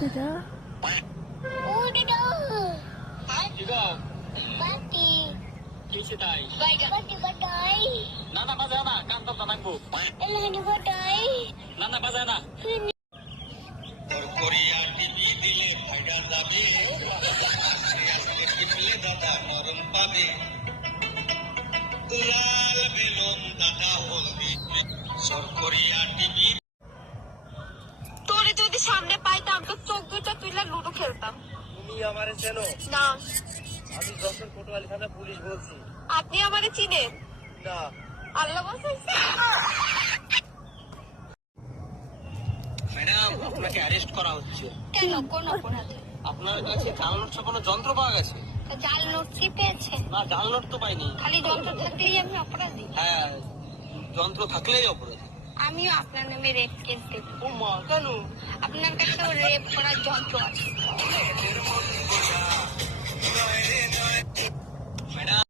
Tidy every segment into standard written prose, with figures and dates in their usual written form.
Dadah. Oh, dadah. Juga. Mati. Kisi tayo. Mati badai. Nana bazana, kantor tanangku. Elah di badai. Nana bazana. Korea TV দিলে viral যাবে কিনলে দাদা নরম পাবে লাল balloon দাদা হলদি সরকরিয়া TV তোরে যদি সামনে পাইতাম তো চোখ দুটো তুইলা লুডো খেলতাম। তুমি আমারে চেনো? না। আমি যখন কোতোয়ালি থানা পুলিশ বলছি। আপনি আমারে চিনেন? না। আল্লাহ বাঁচাইছে। ম্যাডাম, আপনাকে অ্যারেস্ট করা হচ্ছে। কেন? কোন অপরাধে? আপনার কাছে জাল নোট ছাপানোর যন্ত্র পাওয়া গেছে। জাল নোট কি পেয়েছে? না, জাল নোট তো পাইনি। খালি যন্ত্র থাকলেই আমি অপরাধী? হ্যাঁ, যন্ত্র থাকলেই অপরাধী। আমিও আপনার নামে রেপ কেস দেব। ও মা, কেন? আপনার কাছেও রেপ করার যন্ত্র আছে। ম্যাডাম,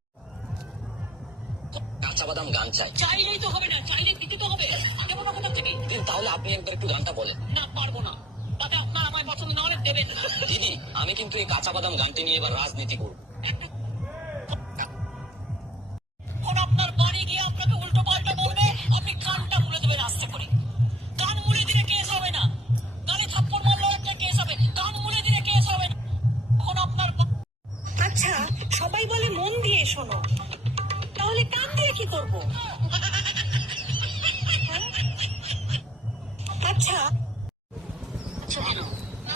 কাঁচা বাদাম গান চাই। চাইলেই তো হবে না, চাইলে দিতে তো হবে। আগে বলো কোথা থেকে? তাহলে আপনি একবার একটু গানটা বলেন। না, পারবো না। তাতে আপনার আমায় পছন্দ না হলে দেবেন। দিদি, আমি কিন্তু এই কাঁচা বাদাম গানটি নিয়ে এবার রাজনীতি করব। আপনার বাড়ি গিয়ে আপনাকে উল্টো পাল্টা বলবে, আপনি কানটা মুড়ে দেবেন আস্তে করে। কান মুড়ে দিলে কেস হবে না। গালে থাপ্পড় মারলে একটা কেস হবে, কান মুড়ে দিলে কেস হবে না। এখন আপনার আচ্ছা, সবাই বলে মন দিয়ে শোনো, তাহলে কান দিয়ে কি করব? আচ্ছা,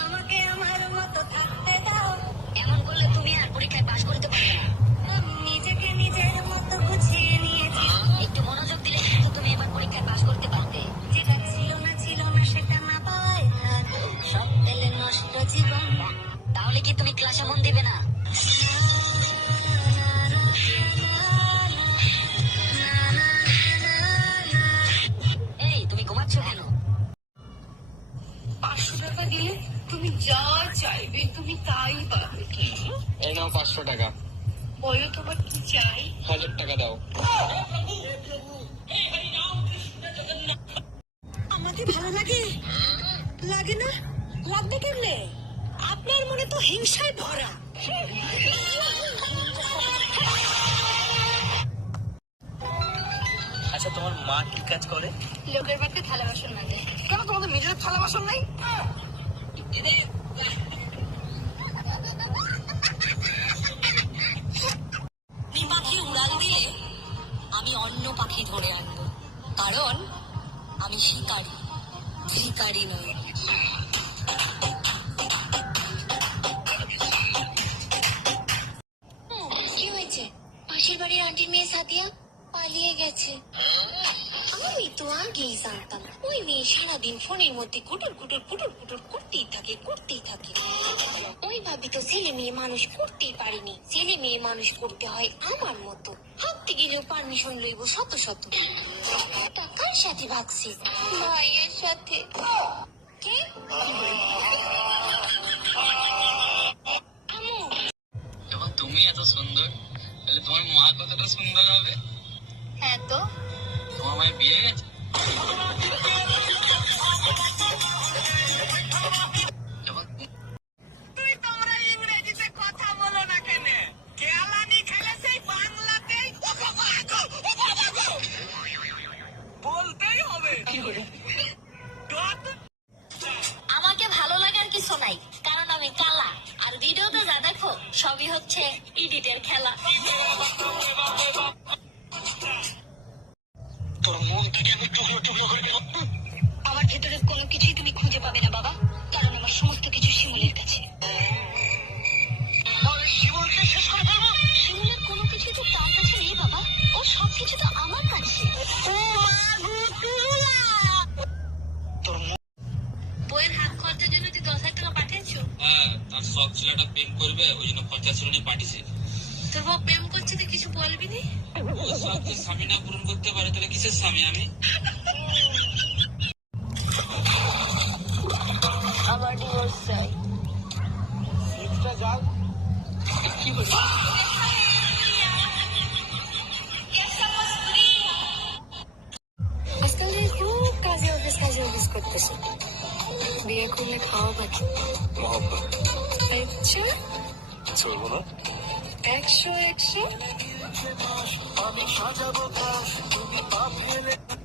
আমাকে আমার মতো থাকতে দাও। এমন করলে তুমি আর পরীক্ষায় পাশ করতে পারবে না। নিজেকে নিজের মতো গুছিয়ে নিয়েছি। একটু মনোযোগ দিলে কিন্তু তুমি এবার পরীক্ষায় পাশ করতে পারবে। যেটা ছিল না সেটা না পাওয়ায় সব পেলে নষ্ট জীবন। তাহলে কি তুমি ক্লাসে মন দিবে না? এই, তুমি ঘুমাচ্ছ কেন? 500 টাকা দিলে তুমি যা চাইবে তুমি তাই পাবে। কি এই নাও 500 টাকা। বলো তোমার কি চাই? 1000 টাকা দাও। আমাকে ভালো লাগে? লাগে না? লাগবে কেমনে? আপনার মনে তো হিংসায় ভরা। আচ্ছা, তোমার মা কি কাজ করে? লোকের বাড়িতে থালা বাসন মাঝে। কেন তোমাদের নিজের থালা বাসন নাই? পাখি উড়াল দিয়ে আমি অন্য পাখি ধরে আনবো, কারণ আমি শিকারী, শিকারী নই। কি হয়েছে? পাশের বাড়ির আন্টির মেয়ে সাদিয়া পালিয়ে গেছে। আমি তো আগেই জানতাম ওই মেয়ে সারাদিন ফোনের মধ্যে কুটুর কুটুর কুটুর কুটুর করতেই থাকে। ওই ভাবি তো ছেলে মেয়ে মানুষ করতেই পারেনি। ছেলে মেয়ে মানুষ করতে হয় আমার মতো। ভাবতে গেলেও পারমিশন লইব শত শত। তা কার সাথে ভাগছি? ভাইয়ের সাথে। কে? আমু। যখন তুমি এত সুন্দর, তাহলে তোমার মা কতটা সুন্দর হবে? হ্যাঁ তো। তোমার মায়ের বিয়ে গেছে? তোমরা ইংরেজিতে কথা বলো না কেন? কেলানি খেলে সেই বাংলাতেই বলতেই হবে। আমাকে ভালো লাগার কিছু নাই, কারণ আমি কালা। আর ভিডিওতে যা দেখো সবই হচ্ছে ইডিটের খেলা। তোর মন থেকে আমি টুকরো টুকরো করে দেব। আমার ভেতরের কোনো কিছুই তুমি খুঁজে পাবে না বাবা, কারণ আমার সমস্ত কিছু শিমুলের কাছে। শিমুলকে শেষ করে ফেলবো। শিমুলের কোনো কিছু তো তার কাছে নেই বাবা, ও সবকিছু তো আমার কাছে। তোর বইয়ের হাত খরচার জন্য তুই 10,000 টাকা পাঠিয়েছো? হ্যাঁ, তার শখ ছেলেটা প্রেম করবে, ওই জন্য খরচা ছিল নিয়ে পাঠিয়েছে। তোর বউ প্রেম করছে তো কিছু বলবি নি? ও শখ তো স্বামী না পূরণ করতে পারে, তাহলে কিসের স্বামী আমি? আমার ডিভোর্স চাই। সিটটা যাও। কি বলছি? আজকাল খুব কাজে অফিস করতেছি। বিয়ে করলে খাওয়া বাকি মোহাম্মদ আচ্ছা চলবো না 100 100